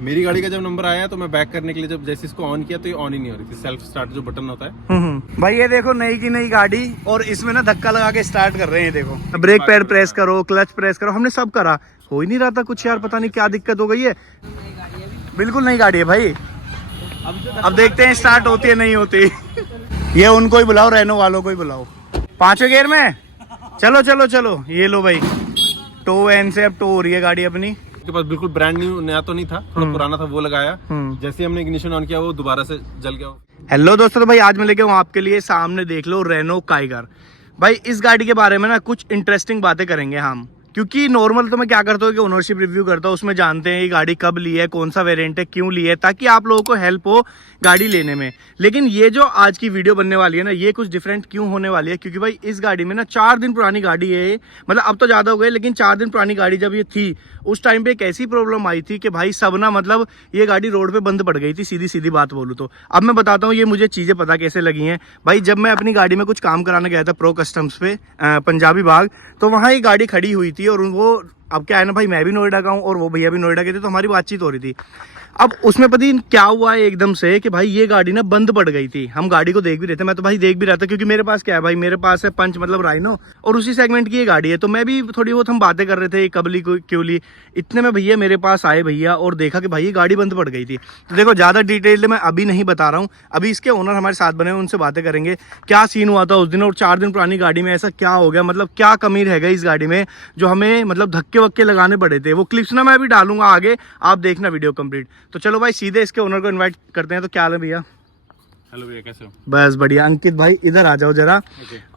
मेरी गाड़ी का जब नंबर आया तो मैं बैक करने के लिए जब जैसे इसको ऑन किया तो ये ऑन ही नहीं हो रही थी। सेल्फ स्टार्ट जो बटन होता है। भाई ये देखो नई की नई गाड़ी और इसमें ना धक्का लगा के स्टार्ट कर रहे हैं। देखो ब्रेक पैड प्रेस करो, क्लच प्रेस करो, हमने सब करा, हो ही नहीं रहा था कुछ यार, पता नहीं क्या दिक्कत हो गई है। बिल्कुल नई गाड़ी है भाई। अब देखते हैं स्टार्ट होती है नहीं होती। ये उनको ही बुलाओ, रेनो वालों को ही बुलाओ। 5वें गियर में चलो चलो चलो। ये लो भाई, टो एन से अब टो हो रही है गाड़ी अपनी। के पास बिल्कुल ब्रांड न्यू नया तो नहीं था, थोड़ा पुराना था, वो लगाया। जैसे हमने इग्निशन ऑन किया वो दोबारा से जल गया। हेलो दोस्तों, तो भाई आज मैं लेके हूँ आपके लिए, सामने देख लो रेनो काइगर। भाई इस गाड़ी के बारे में ना कुछ इंटरेस्टिंग बातें करेंगे हम, क्योंकि नॉर्मल तो मैं क्या करता हूँ कि ओनरशिप रिव्यू करता हूँ, उसमें जानते हैं ये गाड़ी कब ली है, कौन सा वेरिएंट है, क्यों ली है, ताकि आप लोगों को हेल्प हो गाड़ी लेने में। लेकिन ये जो आज की वीडियो बनने वाली है ना, ये कुछ डिफरेंट क्यों होने वाली है, क्योंकि भाई इस गाड़ी में ना 4 दिन पुरानी गाड़ी है। मतलब अब तो ज़्यादा हो गए, लेकिन 4 दिन पुरानी गाड़ी जब ये थी उस टाइम पे एक ऐसी प्रॉब्लम आई थी कि भाई सब ना, मतलब ये गाड़ी रोड पे बंद पड़ गई थी, सीधी सीधी बात बोलूँ तो। अब मैं बताता हूँ ये मुझे चीज़ें पता कैसे लगी हैं। भाई जब मैं अपनी गाड़ी में कुछ काम कराने गया था प्रो कस्टम्स पे पंजाबी बाग, तो वहाँ ये गाड़ी खड़ी हुई थी और वो, अब क्या है ना भाई, मैं भी नोएडा का हूँ और वो भैया भी नोएडा के थे, तो हमारी बातचीत हो रही थी। अब उसमें पता नहीं क्या हुआ है एकदम से कि भाई ये गाड़ी ना बंद पड़ गई थी। हम गाड़ी को देख भी रहे थे, मैं तो भाई देख भी रहा था, क्योंकि मेरे पास क्या है भाई, मेरे पास है पंच मतलब राइनो, और उसी सेगमेंट की ये गाड़ी है। तो मैं भी थोड़ी बहुत हम बातें कर रहे थे कब ली क्यों ली। इतने में भैया मेरे पास आए भैया और देखा कि भाई ये गाड़ी बंद पड़ गई थी। तो देखो ज़्यादा डिटेल मैं अभी नहीं बता रहा हूँ, अभी इसके ओनर हमारे साथ बने हुए, उनसे बातें करेंगे क्या सीन हुआ था उस दिन, और 4 दिन पुरानी गाड़ी में ऐसा क्या हो गया, मतलब क्या कमी रह गई इस गाड़ी में जो हमें मतलब धक्के वक्के लगाने पड़े थे। वो क्लिप्स ना मैं अभी डालूंगा आगे, आप देखना वीडियो कंप्लीट। तो चलो भाई सीधे इसके ओनर को इनवाइट करते हैं। तो क्या हाल है भैया? हेलो भैया, कैसे हो? बस बढ़िया। अंकित भाई इधर आ जाओ जरा,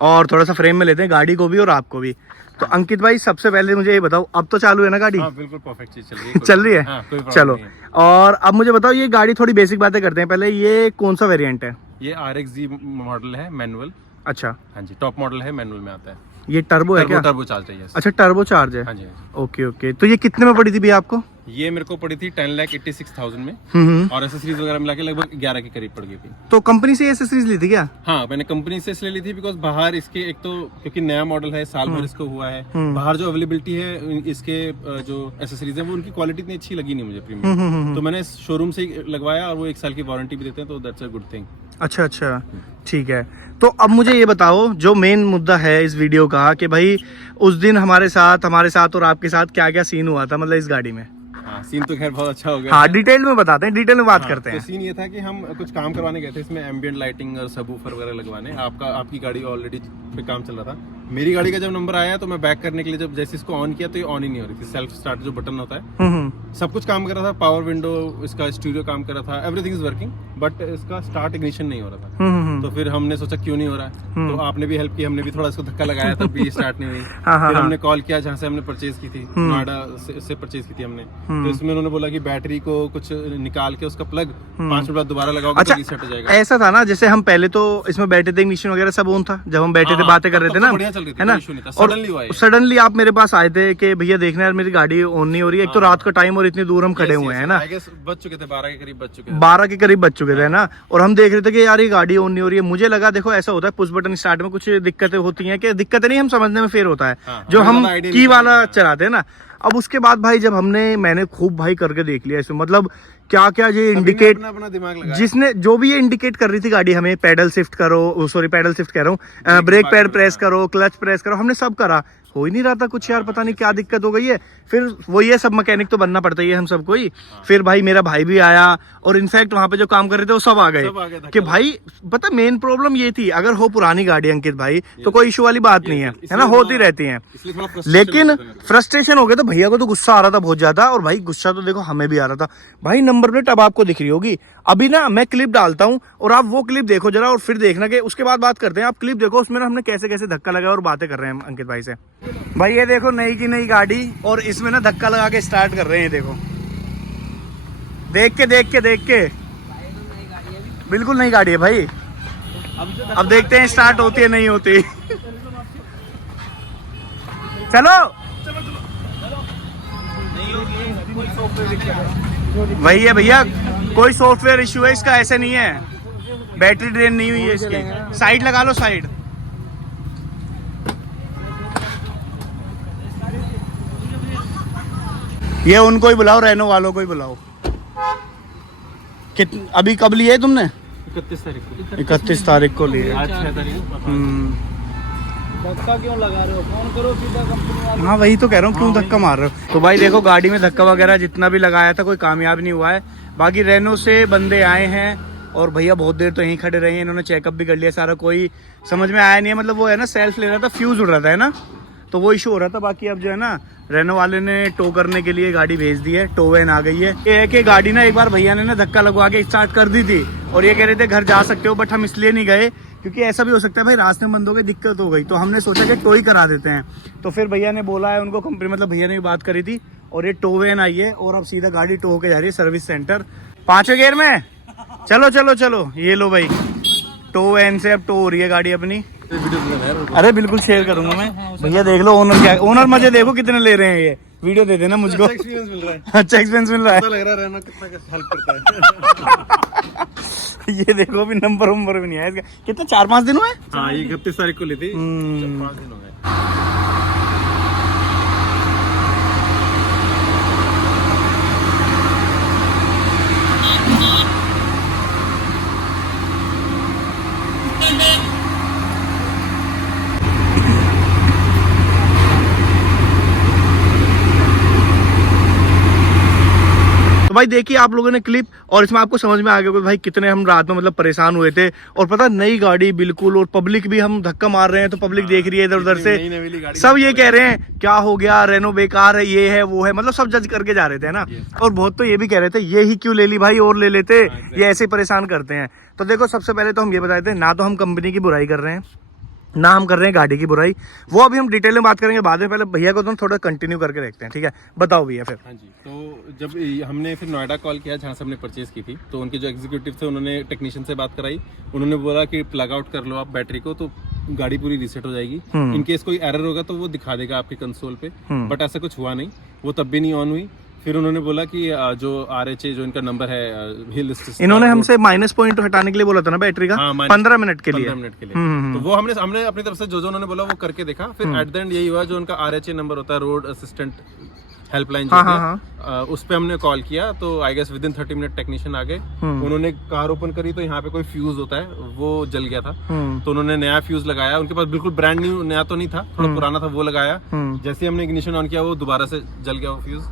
और थोड़ा सा फ्रेम में लेते हैं गाड़ी को भी और आपको भी। तो अंकित भाई सबसे पहले मुझे ये बताओ, अब तो चालू है ना गाड़ी? हाँ, बिल्कुल परफेक्ट चीज चल रही है। चल रही है? हाँ, कोई प्रॉब्लम चलो, नहीं है। और अब मुझे बताओ ये गाड़ी, थोड़ी बेसिक बातें करते हैं पहले, ये कौन सा वेरिएंट है? ये RXZ मॉडल है, मैनुअल। अच्छा, हाँ जी, टॉप मॉडल है, मैनुअल में आता है। ये टर्बो है क्या? टर्बो चार्ज है। अच्छा टर्बो चार्ज है। हाँ जी, हाँ जी। Okay okay. तो ये कितने में पड़ी थी भैया आपको? ये मेरे को पड़ी थी 10,86,000 में, और एसेसरीज वगैरह मिला के लगभग 11 के करीब पड़ गई थी। तो कंपनी से एसेसरीज ली थी क्या? हाँ, मैंने कंपनी से इसलिए ली थी बिकॉज बाहर इसके, एक तो क्योंकि नया मॉडल है, साल भर इसको हुआ है, बाहर जो अवेलेबिलिटी है इसके जो एसेसरीज है वो उनकी क्वालिटी इतनी अच्छी लगी नहीं मुझे प्रीमियम। तो मैंने शोरूम से ही लगवाया, और वो 1 साल की वारंटी भी देते हैं, तो दैट्स अ गुड थिंग। अच्छा अच्छा, ठीक है। तो अब मुझे ये बताओ, जो मेन मुद्दा है इस वीडियो का, कि भाई उस दिन हमारे साथ और आपके साथ क्या क्या सीन हुआ था, मतलब इस गाड़ी में। हाँ, सीन तो खैर बहुत अच्छा हो गया। हाँ, डिटेल में बताते हैं, डिटेल में बात करते हैं। तो सीन ये था कि हम कुछ काम करवाने गए थे, इसमें एम्बिएंट लाइटिंग और सबवूफर वगैरह लगवाने। आपकी गाड़ी ऑलरेडी पे काम चल रहा था। मेरी गाड़ी का जब नंबर आया तो मैं बैक करने के लिए जब जैसे इसको ऑन किया तो ये ऑन ही नहीं हो रही थी। सेल्फ स्टार्ट जो बटन होता है, सब कुछ काम कर रहा था, पावर विंडो, इसका स्टीरियो काम कर रहा था, एवरीथिंग इज वर्किंग, बट इसका स्टार्ट इग्निशन नहीं हो रहा था। तो फिर हमने सोचा क्यों नहीं हो रहा है, तो आपने भी हेल्प की, हमने भी थोड़ा इसको धक्का लगाया, तब भी स्टार्ट नहीं हुई। फिर हमने कॉल किया जहाँ से हमने परचेज की थी, नोएडा से परचेज की थी हमने। तो इसमें उन्होंने बोला कि बैटरी को कुछ निकाल के उसका प्लग 5 मिनट बाद दोबारा लगाओगे तो रीसेट हो जाएगा। ऐसा था ना, जैसे हम पहले तो इसमें बैठे थे, इग्निशन वगैरह सब ऑन था जब हम बैठे थे, बातें कर रहे थे ना, है ना। और सडनली आप मेरे पास आए थे कि भैया देखना यार मेरी गाड़ी ऑन नहीं हो रही है, एक तो रात का टाइम और इतनी दूर हम खड़े हुए हैं ना, बज चुके थे 12 के करीब बज चुके थे, 12 के करीब बज चुके थे ना। और हम देख रहे थे कि यार ये गाड़ी ऑन नहीं हो रही है। मुझे लगा देखो ऐसा होता है, पुश बटन स्टार्ट में कुछ दिक्कतें होती हैं, कि दिक्कतें नहीं, हम समझने में फेर होता है जो हम की वाला चलाते हैं ना। अब उसके बाद भाई जब मैंने खूब भाई करके देख लिया इसमें, मतलब क्या क्या ये इंडिकेट, अपना दिमाग लगाया, जिसने जो भी ये इंडिकेट कर रही थी गाड़ी हमें, पैडल शिफ्ट करो, सॉरी पैडल शिफ्ट कह रहा हूँ, ब्रेक पैड प्रेस करो, क्लच प्रेस करो, हमने सब करा, हो ही नहीं रहा था कुछ यार, पता नहीं क्या दिक्कत हो गई है। फिर वो ये सब मैकेनिक तो बनना पड़ता ही है हम सबको ही। फिर भाई मेरा भाई भी आया, और इनफैक्ट वहां पे जो काम कर रहे थे वो सब आ गए कि भाई पता मेन प्रॉब्लम ये थी, अगर हो पुरानी गाड़ी अंकित भाई तो कोई इशू वाली बात नहीं है ना, होती रहती है। लेकिन फ्रस्ट्रेशन हो गया, तो भैया को तो गुस्सा आ रहा था बहुत ज्यादा, और भाई गुस्सा तो देखो हमें भी आ रहा था। भाई नंबर प्लेट अब आपको दिख रही होगी, अभी ना मैं क्लिप डालता हूँ और आप वो क्लिप देखो जरा, और फिर देखना कि उसके बाद बात करते हैं। आप क्लिप देखो, उसमें ना हमने कैसे कैसे धक्का लगाया और बातें कर रहे हैं अंकित भाई से। भाई ये देखो नई की नई गाड़ी, और इसमें ना धक्का लगा के स्टार्ट कर रहे हैं, देखो देख के बिल्कुल नई गाड़ी है भाई। अब देखते हैं स्टार्ट होती है नहीं होती। चलो वही है भैया, कोई सॉफ्टवेयर इश्यू है इसका, ऐसे नहीं है, बैटरी ड्रेन नहीं हुई है इसकी। साइड लगा लो, साइड। ये उनको ही बुलाओ, रेनो वालों को ही बुलाओ। अभी कब लिया है तुमने? 31 तारीख को। 31 तारीख को लिए। आज 6 तारीख को। धक्का क्यों लगा रहे हो? फोन करो सीधा कंपनी वाले। हाँ वही तो कह रहा हूँ, क्यों धक्का मार रहे हो? तो भाई देखो गाड़ी में धक्का वगैरह जितना भी लगाया था कोई कामयाब नहीं हुआ है। बाकी रेनो से बंदे आए हैं और भैया बहुत देर तो यहीं खड़े रहे हैं, इन्होंने चेकअप भी कर लिया सारा, कोई समझ में आया नहीं है। मतलब वो है ना सेल्फ ले रहा था, फ्यूज उड़ रहा था है ना, तो वो इशू हो रहा था। बाकी अब जो है ना रेनो वाले ने टो करने के लिए गाड़ी भेज दी है, टो वैन आ गई है। ये है कि गाड़ी ना एक बार भैया ने ना धक्का लगवा के स्टार्ट कर दी थी और ये कह रहे थे घर जा सकते हो, बट हम इसलिए नहीं गए क्योंकि ऐसा भी हो सकता है भाई रास्ते में बंद हो गई, दिक्कत हो गई, तो हमने सोचा कि टो ही करा देते हैं। तो फिर भैया ने बोला है उनको, कंपनी मतलब भैया ने भी बात करी थी और ये टो वैन आई है और अब सीधा गाड़ी टो होकर जा रही है सर्विस सेंटर 5वें गियर में। चलो चलो चलो, ये लो भाई टो वैन से अब टो हो रही है गाड़ी अपनी। अरे बिल्कुल शेयर करूंगा मैं। भैया देख लो ओनर क्या, ओनर मजे देखो कितने ले रहे हैं, ये वीडियो दे देना मुझको। अच्छा एक्सपीरियंस मिल रहा है। अच्छा एक्सपीरियंस मिल रहा है। पता लग रहा है रहना कितना हेल्प करता है। ये देखो अभी नंबर भी नहीं आया इसका। कितना 4-5 दिन हुए? हाँ ये 31 तारीख को ली थी, 5 दिन हो गए। तो भाई देखिए आप लोगों ने क्लिप और इसमें आपको समझ में आ गया कि भाई कितने हम रात में मतलब परेशान हुए थे। और पता नई गाड़ी बिल्कुल, और पब्लिक भी, हम धक्का मार रहे हैं तो पब्लिक देख रही है इधर उधर से, सब ये कह रहे हैं क्या हो गया, रेनो बेकार है, ये है वो है, मतलब सब जज करके जा रहे थे ना। और बहुत तो ये भी कह रहे थे ये ही क्यों ले ली भाई, और ले लेते, ये ऐसे परेशान करते हैं। तो देखो सबसे पहले तो हम ये बताए थे ना, तो हम कंपनी की बुराई कर रहे हैं ना हम कर रहे हैं गाड़ी की बुराई, वो अभी हम डिटेल में बात करेंगे बाद में। पहले भैया को तो थोड़ा कंटिन्यू करके देखते हैं, ठीक है? बताओ भैया फिर। हाँ जी, तो जब हमने फिर नोएडा कॉल किया जहाँ से हमने परचेज की थी, तो उनके जो एग्जीक्यूटिव थे उन्होंने टेक्नीशियन से बात कराई। उन्होंने बोला कि प्लग आउट कर लो आप बैटरी को, तो गाड़ी पूरी रीसेट हो जाएगी। इनकेस कोई एरर होगा तो वो दिखा देगा आपके कंसोल पे, बट ऐसा कुछ हुआ नहीं, वो तब भी नहीं ऑन हुई। फिर उन्होंने बोला कि जो RHA जो इनका नंबर है हिल स्टेशन, इन्होंने हमसे माइनस पॉइंट हटाने के लिए बोला था ना बैटरी का। हाँ, 15 मिनट के लिए। 15 मिनट के लिए। तो वो हमने अपनी तरफ से जो उन्होंने बोला वो करके देखा। फिर एट द एंड यही हुआ, जो उनका RHA नंबर होता है, रोड असिस्टेंट हेल्पलाइन, उस पे हमने कॉल किया, तो I guess within 30 minute technician आ गए। उन्होंने कार ओपन करी तो यहाँ पे कोई फ्यूज होता है वो जल गया था, तो उन्होंने नया फ्यूज लगाया। उनके पास बिल्कुल ब्रांड न्यू, नया तो नहीं था, थोड़ा पुराना था, वो लगाया। जैसे हमने इग्निशन ऑन किया वो दोबारा से जल गया वो फ्यूज।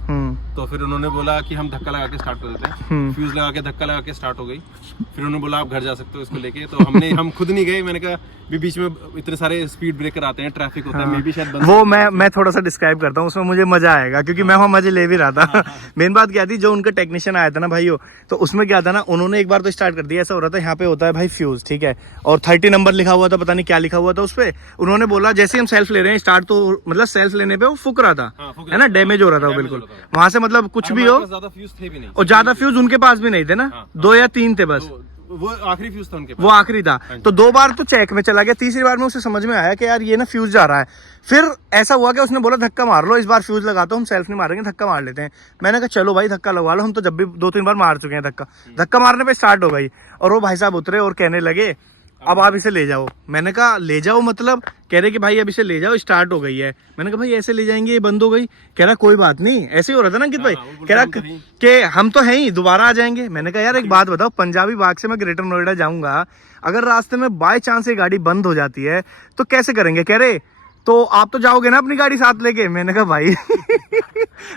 तो फिर उन्होंने बोला कि हम धक्का लगा के स्टार्ट कर देते हैं। फ्यूज लगा के धक्का लगा के स्टार्ट हो गई। फिर उन्होंने बोला आप घर जा सकते हो इसको लेके। तो हम खुद नहीं गए। मैंने कहा भी बीच में इतने सारे स्पीड ब्रेकर आते हैं, ट्रैफिक होता है, मे भी शायद वो मैं थोड़ा सा डिस्क्राइब करता हूँ, उसमें मुझे मजा आएगा क्योंकि मैं वहाँ मजे ले भी रहा था। मेन बात क्या थी, जो उनका टेक्नीशियन आया था ना भाइयों, तो उसमें क्या था ना, उन्होंने एक बार तो स्टार्ट कर दिया। ऐसा हो रहा था यहाँ पे होता है भाई फ्यूज, ठीक है, और 30 नंबर लिखा हुआ था, पता नहीं क्या लिखा हुआ था उस पे। उन्होंने बोला जैसे हम सेल्फ ले रहे हैं स्टार्ट, तो मतलब सेल्फ लेने पे वो फुक रहा था, है ना, डैमेज हो रहा था वो बिल्कुल वहां से, मतलब कुछ भी हो। ज्यादा फ्यूज थे भी नहीं, और ज्यादा फ्यूज उनके पास भी नहीं थे ना, 2 या 3 थे बस, वो आखिरी फ्यूज था उनके पास, वो आखिरी था। तो 2 बार तो चेक में चला गया, तीसरी बार में उसे समझ में आया कि यार ये ना फ्यूज जा रहा है। फिर ऐसा हुआ कि उसने बोला धक्का मार लो, इस बार फ्यूज लगाता हूँ, हम सेल्फ नहीं मारेंगे, धक्का मार लेते हैं। मैंने कहा चलो भाई धक्का लगवा लो, हम तो जब भी 2-3 बार मार चुके हैं धक्का। धक्का मारने पे स्टार्ट हो गई और वो भाई साहब उतरे और कहने लगे अब आप इसे ले जाओ। मैंने कहा ले जाओ मतलब? कह रहे कि भाई अब इसे ले जाओ, स्टार्ट हो गई है। मैंने कहा भाई ऐसे ले जाएंगे, ये बंद हो गई? कह रहा कोई बात नहीं, ऐसे ही हो रहा था ना अंकित भाई। कह रहा कि हम तो हैं ही, दोबारा आ जाएंगे। मैंने कहा यार एक बात बताओ, पंजाबी बाग से मैं ग्रेटर नोएडा जाऊंगा, अगर रास्ते में बाय चांस ये गाड़ी बंद हो जाती है तो कैसे करेंगे? कह रहे तो आप तो जाओगे ना अपनी गाड़ी साथ लेके। मैंने कहा भाई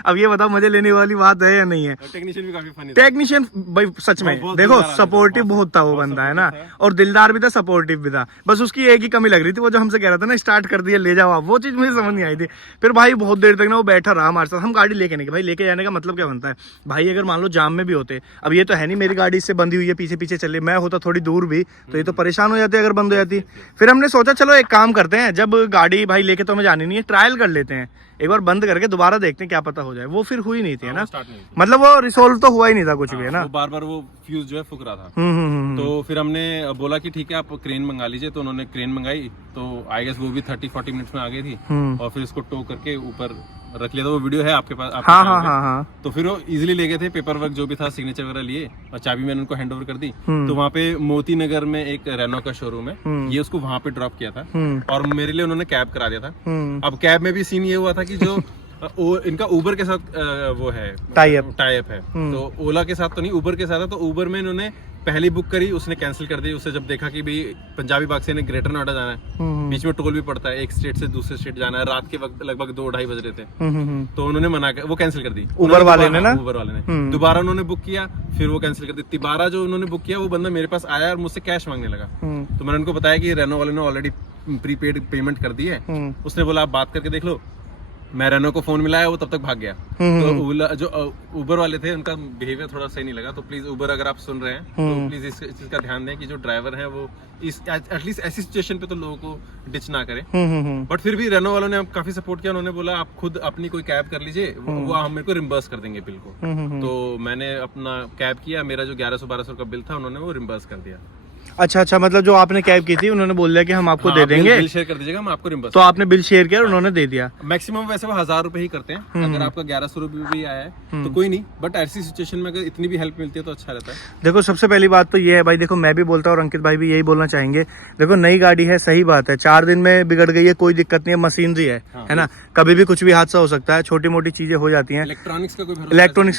अब ये बताओ मजे लेने वाली बात है या नहीं है? टेक्नीशियन भी काफी फनी था। टेक्नीशियन भाई सच में देखो सपोर्टिव बहुत था वो बंदा, है ना, और दिलदार भी था, सपोर्टिव भी था। बस उसकी एक ही कमी लग रही थी, वो जो हमसे कह रहा था ना स्टार्ट कर दिया ले जाओ आप, वो चीज मुझे समझ नहीं आई थी। फिर भाई बहुत देर तक ना वो बैठा रहा हमारे साथ। हम गाड़ी लेके नहीं गए भाई, लेके जाने का मतलब क्या बनता है भाई? अगर मान लो जाम में भी होते, अब ये तो है नहीं मेरी गाड़ी इससे बंधी हुई है, पीछे पीछे चले, मैं होता थोड़ी दूर भी तो ये तो परेशान हो जाते अगर बंद हो जाती। फिर हमने सोचा चलो एक काम करते हैं, जब गाड़ी भाई लेके तो हमें जानी नहीं है, ट्रायल कर लेते हैं, एक बार बंद करके दोबारा देखते हैं क्या पता हो जाए। वो फिर हुई नहीं थी, है ना, मतलब वो रिसोल्व तो हुआ ही नहीं था कुछ भी, है ना, बार बार वो फ्यूज जो है फूक रहा था। तो फिर हमने बोला कि ठीक है आप क्रेन मंगा लीजिए, तो उन्होंने क्रेन मंगाई, तो आई गेस वो भी 30-40 मिनट्स में आ गई थी, और फिर इसको टो करके ऊपर रख लिया था। वो वीडियो है आपके पास? हाँ। तो फिर वो इजीली ले गए थे, पेपर वर्क जो भी था, सिग्नेचर वगैरह लिए, और चाबी मैंने उनको हैंड ओवर कर दी। तो वहाँ पे मोती नगर में एक रेनो का शोरूम है, ये उसको वहाँ पे ड्रॉप किया था, और मेरे लिए उन्होंने कैब करा दिया था। अब कैब में भी सीन ये हुआ था कि जो इनका उबर के साथ वो है टाई अप है। तो ओला के साथ तो नहीं, उबर के साथ है। तो उबर में इन्होंने पहली बुक करी, उसने कैंसिल कर दी। उससे जब देखा कि भाई पंजाबी बाग से इन्हें ग्रेटर नोएडा जाना है, बीच में टोल भी पड़ता है, एक स्टेट से दूसरे स्टेट जाना है, रात के वक्त लगभग 2-2:30 बज रहे थे, तो उन्होंने मना कर वो कैंसिल कर दी। उबर वाले ने ना, उबर वाले ने दोबारा उन्होंने बुक किया, फिर वो कैंसिल कर दी। दोबारा जो उन्होंने बुक किया वो बंदा मेरे पास आया और मुझसे कैश मांगने लगा। तो मैंने उनको बताया कि रेनो वाले ने ऑलरेडी प्रीपेड पेमेंट कर दी है। उसने बोला आप बात करके देख लो। मैं रेनो को फोन मिलाया, वो तब तक भाग गया। तो जो उबर वाले थे उनका बिहेवियर थोड़ा सही नहीं लगा। तो प्लीज उबर अगर आप सुन रहे हैं तो प्लीज इस चीज का ध्यान दें कि जो ड्राइवर है वो इस एटलीस्ट ऐसी सिचुएशन पे तो लोगों को डिच ना करे। बट फिर भी रेनो वालों ने काफी सपोर्ट किया। उन्होंने बोला आप खुद अपनी कोई कैब कर लीजिए, वो हम मेरे को रिम्बर्स कर देंगे बिल को। तो मैंने अपना कैब किया, मेरा जो 1100-1200 का बिल था उन्होंने वो रिम्बर्स कर दिया। अच्छा, मतलब जो आपने कैब की थी उन्होंने बोल दिया कि हम आपको दे देंगे, बिल शेयर कर दीजिएगा, हम आपको रिम्बर्स। तो आपने बिल शेयर किया और उन्होंने दे दिया। मैक्सिमम वैसे वो 1000 रुपए ही करते हैं। अगर आपका 1100 रुपए भी आया है तो कोई नहीं, बट ऐसी सिचुएशन में अगर इतनी भी हेल्प मिलती है तो अच्छा रहता है। देखो सबसे पहली बात तो ये है भाई, देखो मैं भी बोलता हूँ और अंकित भाई भी यही बोलना चाहेंगे। देखो नई गाड़ी है, सही बात है, 4 दिन में बिगड़ गई है, कोई दिक्कत नहीं है, मशीनरी है ना, कभी भी कुछ भी हादसा हो सकता है, छोटी मोटी चीजें हो जाती हैं, इलेक्ट्रॉनिक्स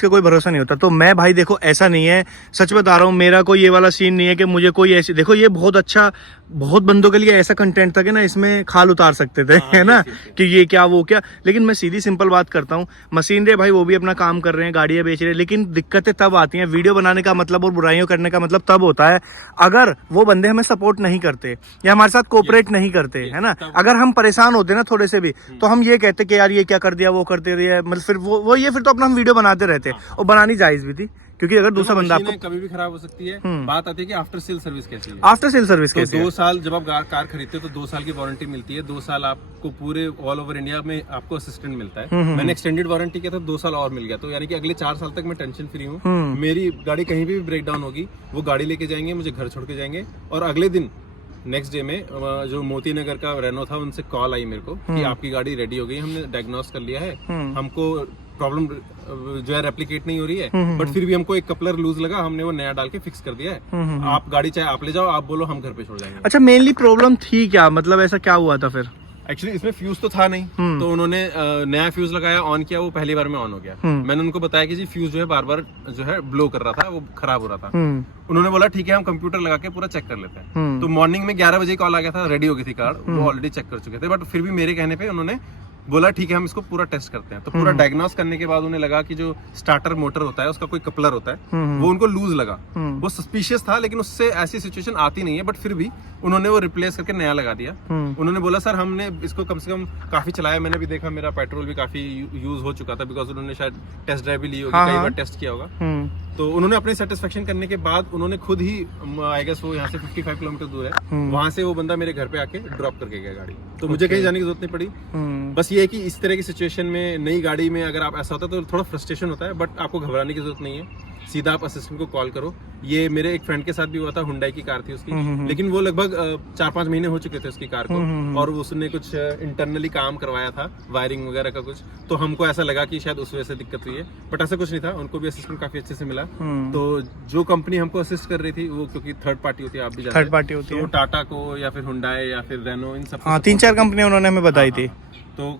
का कोई भरोसा नहीं होता। तो मैं भाई देखो ऐसा नहीं है, सच बता रहा हूँ, मेरा कोई ये वाला सीन नहीं है कि मुझे कोई ऐसी, देखो ये बहुत अच्छा, बहुत बंदों के लिए ऐसा कंटेंट था कि ना इसमें खाल उतार सकते थे, है ना, कि ये क्या वो क्या। लेकिन मैं सीधी सिंपल बात करता हूँ, मशीनरी भाई वो भी अपना काम कर रहे हैं, गाड़ियां बेच रहे हैं, लेकिन दिक्कतें तब आती हैं, वीडियो बनाने का मतलब और बुराइयों करने का मतलब तब होता है अगर वो बंदे हमें सपोर्ट नहीं करते या हमारे साथ कोऑपरेट नहीं करते, है ना। अगर हम परेशान होते ना थोड़े से भी, तो हम ये कहते कि यार ये क्या कर दिया, वो करते रहे, मतलब फिर वो ये फिर तो अपना हम वीडियो बनाते रहते, और बनानी जायज भी थी, क्योंकि अगर दूसरा बंदा आपको कभी भी खराब हो सकती है। बात आती है कि आफ्टर सेल सर्विस कैसी है। आफ्टर सेल सर्विस तो 2 साल जब आप कार खरीदते हो तो 2 साल की वारंटी मिलती है। 2 साल आपको पूरे ऑल ओवर इंडिया में आपको असिस्टेंट मिलता है। मैंने एक्सटेंडेड वारंटी किया था, 2 साल और मिल गया। तो यानी कि अगले 4 साल तक मैं टेंशन फ्री हूँ। मेरी गाड़ी कहीं भी ब्रेक डाउन होगी, वो गाड़ी लेके जाएंगे, मुझे घर छोड़ के जाएंगे, और अगले दिन नेक्स्ट डे में जो मोती नगर का रेनो था उनसे कॉल आई मेरे को कि आपकी गाड़ी रेडी हो गई, हमने डायग्नोस कर लिया है, हमको प्रॉब्लम जो है रेप्लिकेट नहीं हो रही है, बट फिर भी हमको एक कपलर लूज लगा, हमने वो नया डाल के फिक्स कर दिया है। आप गाड़ी चाहे आप ले जाओ, आप बोलो हम घर पे छोड़ जाएंगे। अच्छा, मेनली प्रॉब्लम थी क्या, मतलब ऐसा क्या हुआ था फिर? एक्चुअली इसमें फ्यूज तो था नहीं, तो उन्होंने नया फ्यूज लगाया, ऑन किया, वो पहली बार में ऑन हो गया। मैंने उनको बताया कि जी फ्यूज जो है बार बार जो है ब्लो कर रहा था, वो खराब हो रहा था। उन्होंने बोला ठीक है, हम कंप्यूटर लगा के पूरा चेक कर लेते हैं। तो मॉर्निंग में 11 बजे कॉल आ गया था, रेडी हो गई थी कार, वो ऑलरेडी चेक कर चुके थे, बट फिर भी मेरे कहने पे उन्होंने बोला ठीक है हम इसको पूरा टेस्ट करते हैं। तो पूरा डायग्नोस करने के बाद उन्हें लगा कि जो स्टार्टर मोटर होता है उसका कोई कपलर होता है, वो उनको लूज लगा। वो सस्पिशियस था, लेकिन उससे ऐसी सिचुएशन आती नहीं है, बट फिर भी उन्होंने वो रिप्लेस करके नया लगा दिया। उन्होंने बोला सर हमने इसको कम से कम काफी चलाया, मैंने भी देखा मेरा पेट्रोल भी काफी यूज हो चुका था, बिकॉज उन्होंने शायद टेस्ट ड्राइव भी ली होगी, कई बार टेस्ट किया होगा। तो उन्होंने अपनी सेटिस्फेक्शन करने के बाद उन्होंने खुद ही, आई गेस वो यहाँ से 55 किलोमीटर दूर है, वहां से वो बंदा मेरे घर पे आके ड्रॉप करके गया गाड़ी। तो मुझे कहीं जाने की जरूरत नहीं पड़ी। बस ये है कि इस तरह की सिचुएशन में नई गाड़ी में अगर आप ऐसा होता है तो थोड़ा फ्रस्ट्रेशन होता है, बट आपको घबराने की जरूरत नहीं है, सीधा आप असिस्टेंट को कॉल करो। ये मेरे एक फ्रेंड के साथ भी हुआ था, हुंडई की कार थी उसकी, लेकिन वो लगभग 4-5 महीने हो चुके थे उसकी कार को, और उसने कुछ इंटरनली काम करवाया था, वायरिंग वगैरह का कुछ, तो हमको ऐसा लगा कि शायद उस वजह से दिक्कत हुई है, बट ऐसा कुछ नहीं था। उनको भी असिस्टेंट काफी अच्छे से मिला। तो जो कंपनी हमको असिस्ट कर रही थी वो, क्योंकि थर्ड पार्टी होती है, आप भी जानते हैं, थर्ड पार्टी होती है, तो टाटा को या फिर हुंडई या फिर रेनो, इन सब 3-4 कंपनियां उन्होंने हमें बताई थी। तो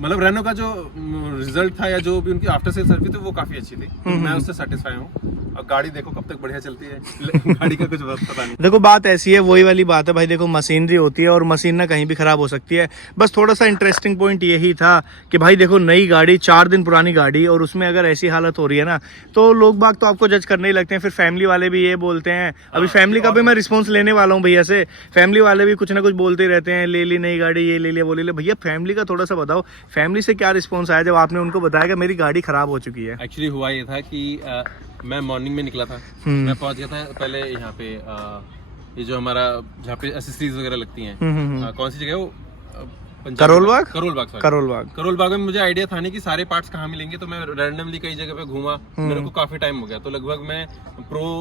मतलब रेनो का जो रिजल्ट था या जो भी उनकी आफ्टर सेल सर्विस थी वो काफी अच्छी थी, तो मैं उससे सेटिस्फाई हूँ। और गाड़ी देखो कब तक बढ़िया चलती है, गाड़ी का कुछ पता नहीं। देखो बात ऐसी है, वही वाली बात है भाई, देखो मशीनरी होती है और मशीन ना कहीं भी खराब हो सकती है। बस थोड़ा सा इंटरेस्टिंग पॉइंट यही था कि भाई देखो नई गाड़ी, 4 दिन पुरानी गाड़ी, और उसमें अगर ऐसी हालत हो रही है ना, तो लोग बाग तो आपको जज करने ही लगते हैं। फिर फैमिली वाले भी ये बोलते हैं, अभी फैमिली का भी मैं रिस्पॉन्स लेने वाला हूँ भैया से, फैमिली वाले भी कुछ ना कुछ बोलते रहते हैं, ले ली नई गाड़ी, ये ले लिया वो ले लिया। भैया फैमिली का थोड़ा सा बताओ, फैमिली से क्या रिस्पॉन्स आया जब आपने उनको बताया कि मेरी गाड़ी खराब हो चुकी है? एक्चुअली हुआ ये था कि मैं मॉर्निंग में निकला था, मैं पहुंच गया था पहले यहाँ पे, ये जो हमारा जहाँ पे एसेसरीज वगैरह लगती हैं, कौन सी जगह है वो, करोल बाग में मुझे आइडिया था नहीं कि सारे पार्ट्स कहाँ मिलेंगे, तो मैं रैंडमली कई जगह पे घूमा, मेरे को काफी टाइम हो गया। तो लगभग मैं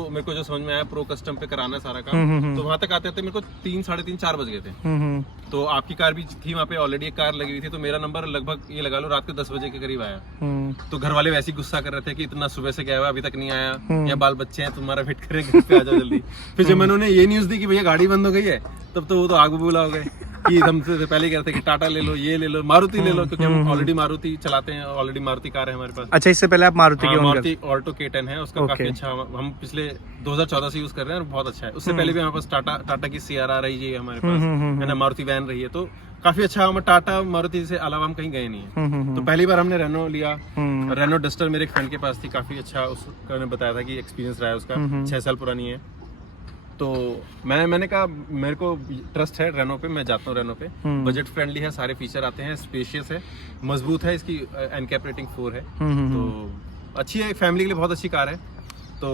मेरे को जो समझ में आया, प्रो कस्टम पे कराना है सारा काम, तो वहां तक आते थे मेरे को 3, साढ़े 3, 4 बज गए थे। तो आपकी कार भी थी वहाँ पे, ऑलरेडी एक कार लगी हुई थी, तो मेरा नंबर लगभग ये लगा लो रात के 10 बजे के करीब आया। तो घर वाले वैसे ही गुस्सा कर रहे थे कि इतना सुबह से गया हुआ अभी तक नहीं आया, या बाल बच्चे हैं तुम्हारा वेट करें, घर पे आ जाओ जल्दी। फिर जब मैंने ये न्यूज दी कि भैया गाड़ी बंद हो गई है, तब तो वो तो आग बबूला हो गए। कि हमसे पहले कह रहे थे कि टाटा ले लो, ये ले लो, मारुति ले लो, क्योंकि हम ऑलरेडी मारुति चलाते हैं, ऑलरेडी मारुति कार है हमारे पास। अच्छा, इससे पहले आप मारुति की own मारुति ऑल्टो K10 है, उसका काफी अच्छा, हम पिछले 2014 से यूज कर रहे हैं और बहुत अच्छा है। उससे पहले भी हमारे पास टाटा की CRR रही है हमारे पास, है ना, मारुति वैन रही है, तो काफी अच्छा। हम टाटा मारुति से अलावा हम कहीं गए नहीं है। तो पहली बार हमने रेनो लिया, रेनो डस्टर मेरे एक फ्रेंड के पास थी, काफी अच्छा, उसने बताया था कि एक्सपीरियंस रहा है उसका, 6 साल पुरानी है। तो मैंने कहा मेरे को ट्रस्ट है रेनो पे, मैं जाता हूँ रेनो पे। बजट फ्रेंडली है, सारे फीचर आते हैं, स्पेशियस है, मजबूत है, इसकी एनकैप रेटिंग 4 है, तो अच्छी है, फैमिली के लिए बहुत अच्छी कार है। तो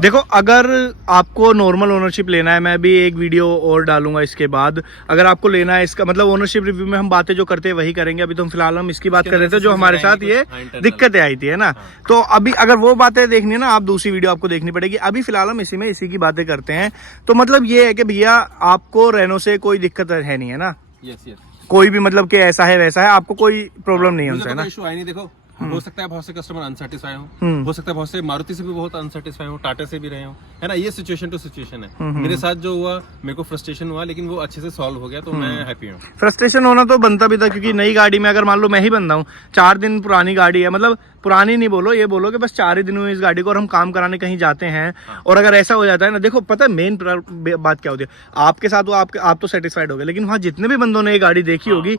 देखो, अगर आपको नॉर्मल ओनरशिप लेना है, मैं भी एक वीडियो और डालूंगा इसके बाद, अगर आपको लेना है इसका मतलब ओनरशिप रिव्यू में हम बातें जो करते हैं वही करेंगे। अभी तो फिलहाल हम इसकी बात कर रहे थे जो हमारे साथ ये दिक्कतें आई थी, है ना। तो अभी अगर वो बातें देखनी है ना, आप दूसरी वीडियो आपको देखनी पड़ेगी। अभी फिलहाल हम इसी की बातें करते हैं। तो मतलब ये है कि भैया आपको रेनो से कोई दिक्कत है नहीं, है ना। यस, कोई भी मतलब कि ऐसा है वैसा है, आपको कोई प्रॉब्लम नहीं है उनसे, है ना। इशू आई नहीं। देखो, हो सकता है बहुत से कस्टमर अनसेटिस्फाई हो सकता है बहुत से मारुति से भी बहुत अनसेटिस्फाई हो, टाटा से भी रहे हो, है ना। ये सिचुएशन टू सिचुएशन है। मेरे साथ जो हुआ, मेरे को फ्रस्ट्रेशन हुआ, लेकिन वो अच्छे से सॉल्व हो गया, तो मैं हैप्पी हूँ। फ्रस्ट्रेशन होना तो बनता भी था, क्योंकि नई गाड़ी में अगर मान लो मैं ही बंदा हूँ, 4 दिन पुरानी गाड़ी है, मतलब पुरानी नहीं बोलो, ये बोलो कि बस 4 ही दिन हुए इस गाड़ी को, और हम काम कराने कहीं जाते हैं, और अगर ऐसा हो जाता है ना, देखो पता है मेन बात क्या होती है, आपके साथ वो आप तो सेटिस्फाइड हो गए, लेकिन वहाँ जितने भी बंदों ने ये गाड़ी देखी होगी,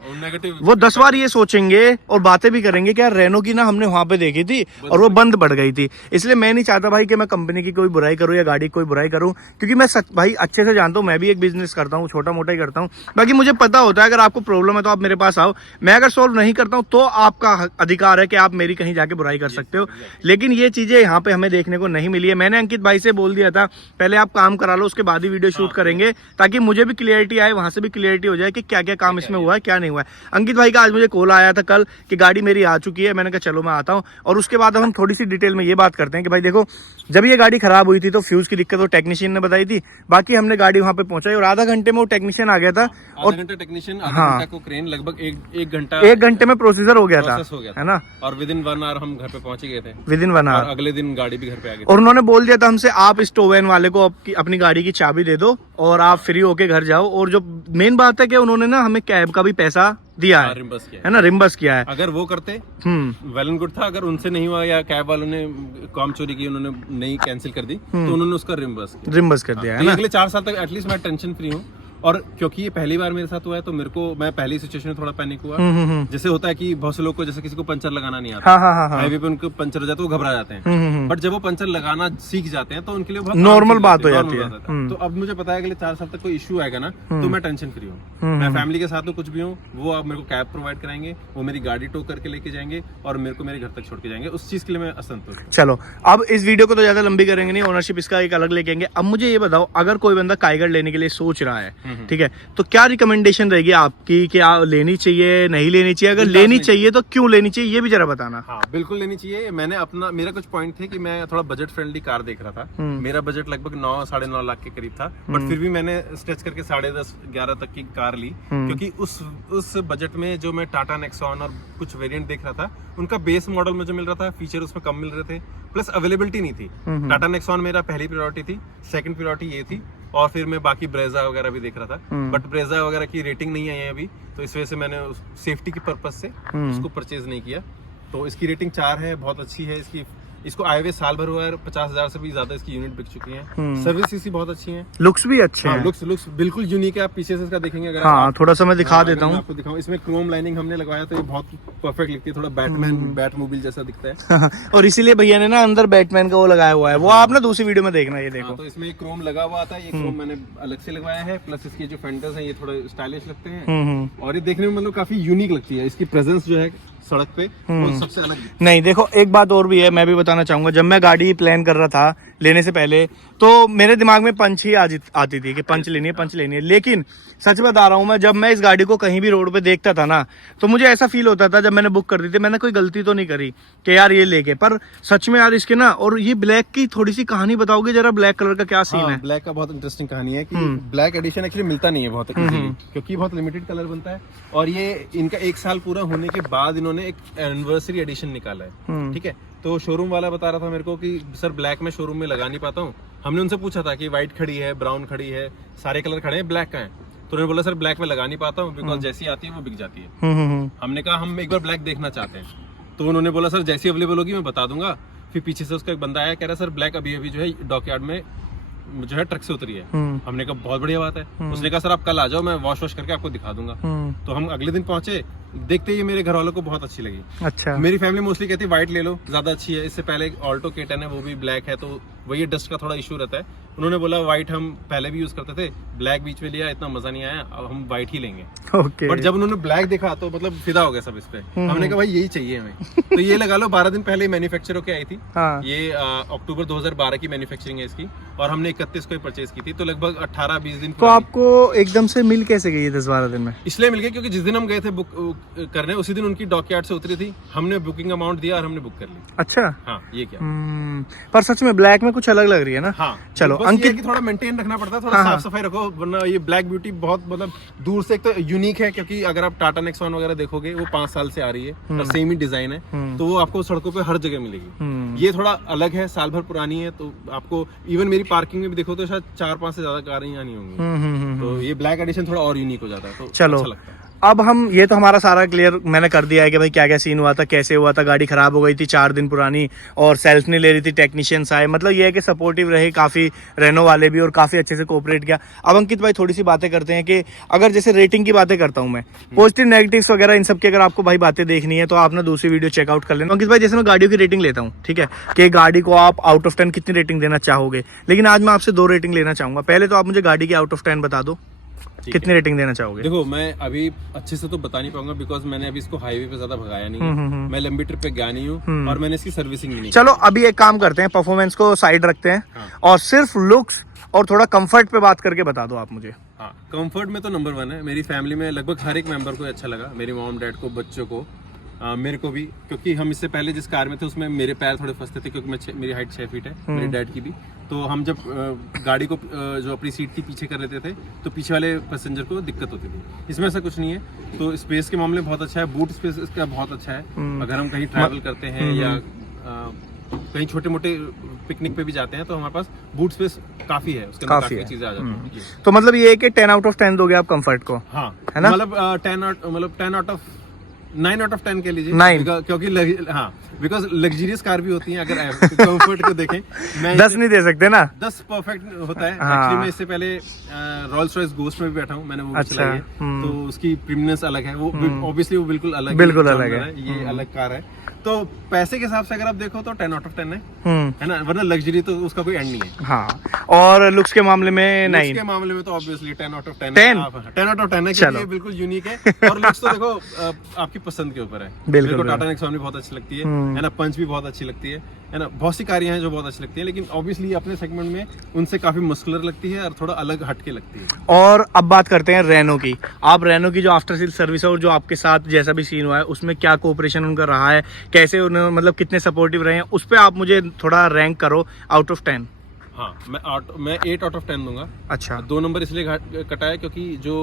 वो 10 बार ये सोचेंगे और बातें भी करेंगे कि यार रेनो की ना हमने वहां पे देखी थी और वो बंद पड़ गई थी। इसलिए मैं नहीं चाहता भाई कि मैं कंपनी की कोई बुराई करूं या गाड़ी की कोई बुराई करूं, क्योंकि मैं भाई अच्छे से जानता हूं, मैं भी एक बिजनेस करता हूं, छोटा मोटा ही करता हूं। बाकी मुझे पता होता है अगर आपको प्रॉब्लम है तो आप मेरे पास आओ, मैं अगर सोल्व नहीं करता हूं तो आपका अधिकार है कि आप मेरी कहीं जाके बुराई कर सकते हो। लेकिन ये चीजें यहाँ पे हमें देखने को नहीं मिली है। मैंने अंकित भाई से बोल दिया था पहले आप काम करा लो, उसके बाद ही वीडियो शूट करेंगे, ताकि मुझे भी क्लियरिटी आए, वहां से भी क्लियरिटी हो जाए कि क्या क्या काम इसमें हुआ है, क्या नहीं हुआ है। अंकित भाई का आज मुझे कॉल आया था कल कि गाड़ी मेरी आ चुकी है, मैंने कहा चलो मैं आता हूँ, और उसके बाद हम थोड़ी सी डिटेल में ये बात करते हैं कि भाई देखो, जब ये गाड़ी खराब हुई थी तो फ्यूज की दिक्कत वो टेक्नीशियन ने बताई थी, बाकी हमने गाड़ी वहां पे पहुंचाई और आधा घंटे में वो टेक्नीशियन आ गया था, और आधा घंटा टेक्नीशियन, आधा घंटा को क्रेन, लगभग एक घंटे में प्रोसीजर हो गया था, है ना। और विद इन 1 आवर हम घर पे पहुंच गए थे, विद इन 1 आवर, और अगले दिन गाड़ी भी घर पे आ गई। और उन्होंने बोल दिया था हमसे आप इस टोवैन वाले को अपनी गाड़ी की चाबी दे दो और आप फ्री होके घर जाओ। और जो मेन बात है कि उन्होंने ना हमें कैब का भी पैसा दिया है, है ना, रिम्बर्स किया है। अगर वो करते वेल एंड गुड था, अगर उनसे नहीं हुआ या कैब वालों ने काम चोरी की, उन्होंने नहीं कैंसिल कर दी, तो उन्होंने उसका रिम्बर्स कर दिया, है ना। अगले 4 साल तक एटलीस्ट मैं टेंशन फ्री हूँ। और क्योंकि ये पहली बार मेरे साथ हुआ है, तो मेरे को, मैं पहली सिचुएशन में थोड़ा पैनिक हुआ। जैसे होता है कि बहुत से लोग को, जैसे किसी को पंचर लगाना नहीं आता, हाईवे पे उनको पंचर हो जाता है, वो घबरा जाते हैं, बट जब वो पंचर लगाना सीख जाते हैं तो उनके लिए बहुत नॉर्मल बात हो जाती है। तो अब मुझे पता है अगले 4 साल तक कोई इश्यू आएगा ना, तो मैं टेंशन फ्री हूँ। मैं फैमिली के साथ हूँ, कुछ भी हूँ, वो आप मेरे को कैब प्रोवाइड कराएंगे, वो मेरी गाड़ी टो करके लेके जाएंगे और मेरे को मेरे घर तक छोड़ के जाएंगे, उस चीज के लिए मैं असंतुष्ट हूं। चलो, अब इस वीडियो को तो ज्यादा लंबी करेंगे नहीं, ओनरशिप इसका एक अलग लेके आएंगे। अब मुझे ये बताओ, अगर कोई बंदा काइगर लेने के लिए सोच रहा है, ठीक है, तो क्या रिकमेंडेशन रहेगी आपकी कि आप लेनी चाहिए, नहीं लेनी चाहिए? अगर लेनी चाहिए तो क्यों लेनी चाहिए, ये भी जरा बताना। हाँ, बिल्कुल लेनी चाहिए। मैंने अपना, मेरा कुछ पॉइंट थे कि मैं थोड़ा बजट फ्रेंडली कार देख रहा था। मेरा बजट लगभग 9-9.5 लाख के करीब था, बट फिर भी मैंने स्ट्रेच करके 10.5-11 तक की कार ली, क्योंकि उस बजट में जो मैं टाटा नेक्सॉन और कुछ वेरिएंट देख रहा था, उनका बेस मॉडल में जो मिल रहा था, फीचर उसमें कम मिल रहे थे, प्लस अवेलेबिलिटी नहीं थी। टाटा नेक्सॉन मेरा पहली प्रायोरिटी थी, सेकंड प्रायोरिटी ये थी, और फिर मैं बाकी ब्रेजा वगैरह भी देख रहा था, बट ब्रेजा वगैरह की रेटिंग नहीं आई है अभी, तो इस वजह से मैंने सेफ्टी की पर्पस से उसको परचेज नहीं किया। तो इसकी रेटिंग 4 है, बहुत अच्छी है। इसको आए हुए साल भर हुआ है, 50,000 से भी ज्यादा इसकी यूनिट बिक चुकी हैं। सर्विस इसकी बहुत अच्छी है, लुक्स भी अच्छे हैं। लुक्स बिल्कुल यूनिक है। आप पीछे से इसका देखेंगे अगर, हाँ, थोड़ा सा मैं दिखा देता हूँ आपको दिखाऊं, इसमें क्रोम लाइनिंग हमने लगाया, तो ये बहुत परफेक्ट लिखती है, थोड़ा बैटमोबिल जैसा दिखता है। और इसीलिए भैया ने ना अंदर बैटमैन का वो लगाया हुआ है, वो आप ना दूसरी वीडियो में देखना, ये देखो। तो इसमें क्रोम लगा हुआ था, ये क्रोम मैंने अलग से लगवाया है, प्लस इसके जो फेंडर्स हैं ये थोड़े स्टाइलिश लगते हैं, और ये देखने में मतलब काफी यूनिक लगती है। इसकी प्रेजेंस जो है सड़क पे वो सबसे अलग। नहीं, देखो एक बात और भी है, मैं भी बताना चाहूंगा। जब मैं गाड़ी प्लान कर रहा था लेने से पहले, तो मेरे दिमाग में पंच ही आती थी कि पंच लेनी है, लेकिन सच बता रहा हूँ मैं, जब मैं इस गाड़ी को कहीं भी रोड पे देखता था ना, तो मुझे ऐसा फील होता था, जब मैंने बुक कर दी थी, मैंने कोई गलती तो नहीं करी कि यार ये लेके, पर सच में यार इसके ना, और ये ब्लैक की थोड़ी सी कहानी बताओगे जरा, ब्लैक कलर का क्या सीन है? ब्लैक का बहुत इंटरेस्टिंग कहानी है कि ब्लैक एडिशन एक्चुअली मिलता नहीं है बहुत इजीली, क्योंकि बहुत लिमिटेड कलर बनता है, और ये इनका 1 साल पूरा होने के बाद इन्होंने एक एनिवर्सरी एडिशन निकाला है, ठीक है। तो शोरूम वाला बता रहा था मेरे को कि सर ब्लैक में शोरूम में लगा नहीं पाता हूँ। हमने उनसे पूछा था कि व्हाइट खड़ी है, ब्राउन खड़ी है, सारे कलर खड़े हैं, ब्लैक का है। तो उन्होंने बोला सर ब्लैक में लगा नहीं पाता हूँ बिकॉज जैसी आती है वो बिक जाती है। हमने कहा हम एक बार ब्लैक देखना चाहते हैं, तो उन्होंने बोला सर जैसी अवेलेबल होगी मैं बता दूंगा। फिर पीछे से उसका एक बंदा आया, कह रहा सर ब्लैक अभी अभी जो है डॉकयार्ड में जो है ट्रक से उतरी है। हमने कहा बहुत बढ़िया बात है। उसने कहा सर आप कल आ जाओ, मैं वॉश करके आपको दिखा दूंगा। तो हम अगले दिन पहुंचे, देखते ही मेरे घर वालों को बहुत अच्छी लगी। अच्छा, मेरी फैमिली मोस्टली कहती है व्हाइट ले लो ज्यादा अच्छी है। इससे पहले ऑल्टो K10 है वो भी ब्लैक है, तो वही डस्ट का थोड़ा इशू रहता है। उन्होंने बोला व्हाइट हम पहले भी यूज करते थे, ब्लैक बीच में लिया इतना मजा नहीं आया, अब हम व्हाइट ही लेंगे। ओके। बट जब उन्होंने ब्लैक देखा तो मतलब फिदा हो गया सब इस पे। हमने कहा भाई यही चाहिए हमें। तो ये लगा लो 12 दिन पहले मैन्युफैक्चर होके आई थी। हाँ। ये अक्टूबर 2012 की मैन्युफैक्चरिंग है इसकी, और हमने 31 को ही परचेज की थी, तो लगभग 18-20 दिन तो आपको एकदम से मिल कैसे गई 10-12 दिन में? इसलिए मिल गई क्योंकि जिस दिन हम गए थे बुक करने उसी दिन उनकी डॉकयार्ड से उतरी थी, हमने बुकिंग अमाउंट दिया और हमने बुक कर ली। अच्छा। हाँ ये क्या। पर सच में ब्लैक में कुछ अलग लग रही है ना। हाँ चलो बस अंकित, ये है कि थोड़ा मेंटेन रखना पड़ता है, थोड़ा साफ सफाई रखो, वरना ये ब्लैक ब्यूटी बहुत मतलब दूर से एक तो यूनिक है, क्योंकि अगर आप टाटा नेक्सॉन वगैरह देखोगे वो 5 साल से आ रही है और सेम ही डिजाइन है, तो वो आपको सड़कों पे हर जगह मिलेगी। ये थोड़ा अलग है, साल भर पुरानी है, तो आपको इवन मेरी पार्किंग में भी देखो तो शायद 4-5 से ज्यादा कारें यहाँ नहीं होंगी। तो ये ब्लैक एडिशन थोड़ा और यूनिक हो जाता है, तो चलो अच्छा लगता है। अब हम ये तो हमारा सारा क्लियर मैंने कर दिया है कि भाई क्या क्या सीन हुआ था, कैसे हुआ था, गाड़ी खराब हो गई थी 4 दिन पुरानी और सेल्फ नहीं ले रही थी, टेक्नीशियंस आए, मतलब ये है कि सपोर्टिव रहे काफी रेनो वाले भी और काफी अच्छे से कोऑपरेट किया। अब अंकित भाई थोड़ी सी बातें करते हैं कि अगर जैसे रेटिंग की बातें करता हूँ मैं, पॉजिटिव नेगेटिव्स वगैरह इन सब की अगर आपको भाई बातें देखनी है तो आप ना दूसरी वीडियो चेकआउट कर लेना। अंकित भाई जैसे मैं गाड़ियों की रेटिंग लेता हूँ, ठीक है, कि गाड़ी को आप आउट ऑफ 10 कितनी रेटिंग देना चाहोगे, लेकिन आज मैं आपसे 2 रेटिंग लेना चाहूंगा। पहले तो आप मुझे गाड़ी की आउट ऑफ 10 बता दो, कितनी रेटिंग देना चाहोगे? देखो मैं अभी अच्छे से तो बता नहीं पाऊंगा बिकॉज मैंने अभी इसको हाईवे पे ज्यादा भगाया नहीं है, मैं लंबी ट्रिप पे गया नहीं हूँ और मैंने इसकी सर्विसिंग भी नहीं। चलो अभी एक काम करते हैं, परफॉर्मेंस को साइड रखते हैं और सिर्फ लुक्स और थोड़ा कंफर्ट पे बात करके बता दो आप मुझे। हाँ कंफर्ट में तो नंबर 1 है। मेरी फैमिली में लगभग हर एक मेंबर को अच्छा लगा, मेरी मॉम डैड को, बच्चों को, मेरे को भी, क्योंकि हम इससे पहले जिस कार में थे उसमें मेरे पैर थोड़े फंसते थे क्योंकि मेरी हाइट 6 फीट है, मेरे डैड की भी। तो हम जब गाड़ी को जो अपनी सीट थी पीछे कर लेते थे तो पीछे वाले पैसेंजर को दिक्कत होती थी। इसमें ऐसा कुछ नहीं है, तो स्पेस के मामले में बहुत अच्छा है, बूट स्पेस इसका बहुत अच्छा है। अगर हम कहीं ट्रैवल करते हैं या कहीं छोटे मोटे पिकनिक पे भी जाते हैं तो हमारे पास बूट स्पेस काफी है, उसके अंदर काफी चीजें आ जाती हैं। तो मतलब ये है कि 10 आउट ऑफ 10 दोगे आप कंफर्ट को? हाँ है ना, मतलब 10 आउट ऑफ 9 आउट ऑफ 10 के लीजिए, 9 क्योंकि हाँ बिकॉज लग्जरियस कार भी होती हैं, अगर कंफर्ट को देखें मैं 10 नहीं दे सकते ना, 10 परफेक्ट होता है। एक्चुअली मैं इससे पहले रॉल्स रॉयस गोस्ट में भी बैठा हूँ, मैंने वो भी चलाई है, तो उसकी प्रीमियमनेस अलग है, वो ऑब्वियसली वो बिल्कुल अलग है, ये अलग कार है। तो पैसे के हिसाब से अगर आप देखो तो 10 आउट ऑफ 10 है ना, वरना लग्जरी तो उसका कोई एंड नहीं है। हाँ, और लुक्स के मामले में 9 के मामले में तो ऑब्वियसली 10 आउट ऑफ 10 है, 10 आउट ऑफ 10 है क्योंकि ये बिल्कुल यूनिक है। और लुक्स तो देखो आपकी पसंद के ऊपर है। मेरे को टाटा नेक्सॉन भी बहुत अच्छी लगती है ना, पंच भी बहुत अच्छी लगती है ना, बहुत सी कारें हैं जो बहुत अच्छी लगती है, लेकिन ऑब्वियसली अपने सेगमेंट में उनसे काफी मस्कुलर लगती है और थोड़ा अलग हटके लगती है। और अब बात करते हैं रेनो की। आप रेनो की जो आफ्टर सेल सर्विस है और जो आपके साथ जैसा भी सीन हुआ है उसमें क्या कोऑपरेशन उनका रहा है, कैसे उन्होंने मतलब कितने सपोर्टिव रहे हैं, उस पर आप मुझे थोड़ा रैंक करो आउट ऑफ 10। हाँ मैं 8 आउट ऑफ 10 दूंगा। अच्छा, 2 नंबर इसलिए कटा है क्योंकि जो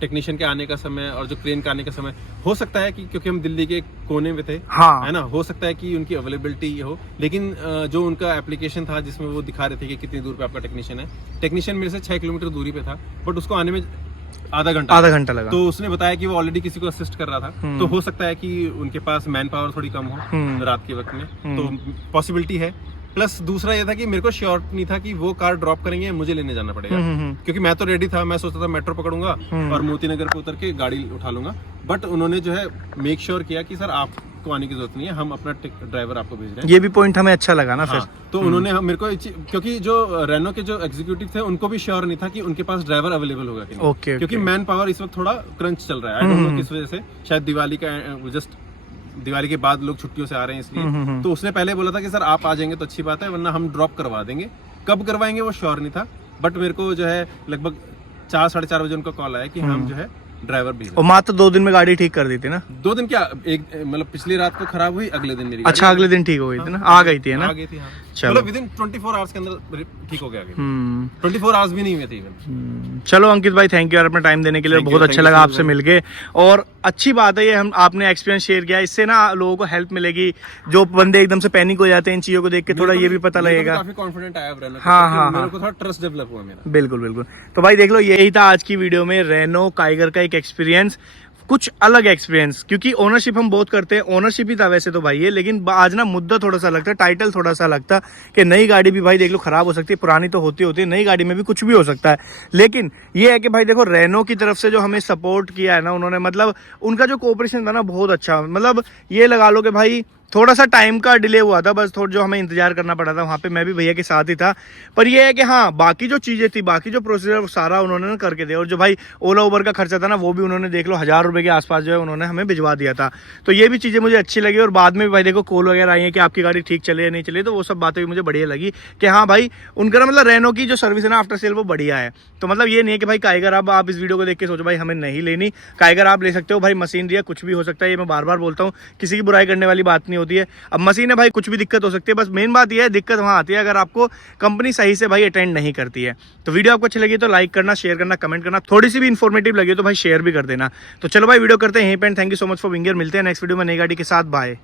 टेक्नीशियन के आने का समय और जो क्रेन का आने का समय हो सकता है कि क्योंकि हम दिल्ली के कोने में थे, हाँ, है ना, हो सकता है कि उनकी अवेलेबिलिटी हो, लेकिन जो उनका एप्लीकेशन था जिसमें वो दिखा रहे थे कि कितनी दूर पे आपका टेक्नीशियन है, टेक्नीशियन मेरे से 6 किलोमीटर दूरी पे था, बट उसको आने में आधा घंटा लगा। तो उसने बताया कि वो ऑलरेडी किसी को असिस्ट कर रहा था, तो हो सकता है कि उनके पास मैन पावर थोड़ी कम हो रात के वक्त में, तो पॉसिबिलिटी है। प्लस दूसरा ये था कि मेरे को श्योर नहीं था कि वो कार ड्रॉप करेंगे, मुझे लेने जाना पड़ेगा, क्योंकि मैं तो रेडी था, मैं सोचता था मेट्रो पकड़ूंगा और मोती नगर पे उतर के गाड़ी उठा लूंगा, बट उन्होंने जो है मेक श्योर किया कि सर आपको आने की जरूरत नहीं है, हम अपना ड्राइवर आपको भेज रहे हैं। ये भी पॉइंट हमें अच्छा लगा ना। हाँ, फिर तो उन्होंने मेरे को क्योंकि जो रेनो के जो एग्जीक्यूटिव थे उनको भी श्योर नहीं था कि उनके पास ड्राइवर अवेलेबल होगा कि नहीं, क्योंकि मैन पावर इस वक्त थोड़ा क्रंच चल रहा है, आई डोंट नो किस वजह से, शायद दिवाली के बाद लोग छुट्टियों से आ रहे हैं इसलिए। तो उसने पहले बोला था कि सर आप आ जाएंगे तो अच्छी बात है, वरना हम ड्रॉप करवा देंगे, कब करवाएंगे वो श्योर नहीं था, बट मेरे को जो है लगभग 4-4:30 बजे उनका कॉल आया कि हम जो है ड्राइवर भेज रहे हैं। और मात्र 2 दिन में गाड़ी ठीक कर दी थी ना? 2 दिन क्या, एक मतलब पिछली रात को खराब हुई, अगले दिन मेरी अच्छा, अगले दिन ठीक हो गई थी ना, आ गई थी, है ना? आ गई थी, हाँ। चलो। मतलब विद इन 24 आवर्स के अंदर ठीक हो गया गाड़ी। 24 आवर्स भी नहीं हुए थे इवन। चलो अंकित भाई, थैंक यू यार अपना टाइम देने के लिए, Thank you, बहुत thank अच्छा you लगा so आपसे much. मिलके। और अच्छी बात है ये, हम आपने एक्सपीरियंस शेयर किया, इससे ना लोगों को हेल्प मिलेगी। जो बंदे एकदम से पैनिक हो जाते हैं इन चीजों को देख के, थोड़ा ये भी पता लगेगा। काफी कॉन्फिडेंट आया रेनो। हाँ, मेरे को थोड़ा ट्रस्ट डेवलप हुआ मेरा। बिल्कुल बिल्कुल। तो भाई देख लो, यही था आज की वीडियो में रेनो काइगर का एक एक्सपीरियंस, कुछ अलग एक्सपीरियंस। क्योंकि ओनरशिप हम बहुत करते हैं, ओनरशिप ही था वैसे तो भाई ये, लेकिन आज ना मुद्दा थोड़ा सा लगता है, टाइटल थोड़ा सा लगता कि नई गाड़ी भी भाई देख लो खराब हो सकती है, पुरानी तो होती है, नई गाड़ी में भी कुछ भी हो सकता है। लेकिन ये है कि भाई देखो, रेनो की तरफ से जो हमें सपोर्ट किया है ना उन्होंने, मतलब उनका जो कोऑपरेशन था ना बहुत अच्छा। मतलब ये लगा लो कि भाई थोड़ा सा टाइम का डिले हुआ था बस, थोड़ा जो हमें इंतजार करना पड़ा था, वहाँ पे मैं भी भैया के साथ ही था। पर ये है कि हाँ, बाकी जो चीज़ें थी, बाकी जो प्रोसीजर सारा उन्होंने ना करके दिया। और जो भाई ओला उबर का खर्चा था ना, वो भी उन्होंने देख लो 1000 रुपये के आसपास जो है उन्होंने हमें भिजवा दिया था। तो ये भी चीज़ें मुझे अच्छी लगी। और बाद में भी भाई देखो कॉल वगैरह आई है कि आपकी गाड़ी ठीक चले या नहीं चले, तो वो सब बातें भी मुझे बढ़िया लगी कि हाँ भाई उनका ना मतलब रेनो की जो सर्विस है ना आफ्टर सेल वो बढ़िया है। तो मतलब ये नहीं है कि भाई काइगर अब आप इस वीडियो को देख के सोचो भाई हमें नहीं लेनी, काइगर आप ले सकते हो भाई, मशीनरी है, कुछ भी हो सकता है, ये मैं बार बार बोलता हूँ, किसी की बुराई करने वाली बात नहीं होती है। अब मशीन है भाई, कुछ भी दिक्कत हो सकती है, बस मेन बात यह है दिक्कत वहाँ आती है अगर आपको कंपनी सही से भाई अटेंड नहीं करती है। तो वीडियो आपको अच्छी लगी तो लाइक करना, शेयर करना, कमेंट करना, थोड़ी सी भी इन्फॉर्मेटिव लगी तो भाई शेयर भी कर देना। तो चलो भाई वीडियो करते हैं यहीं पे, thank you so much for being here. मिलते हैं नेक्स्ट वीडियो में नई गाड़ी के साथ, बाय।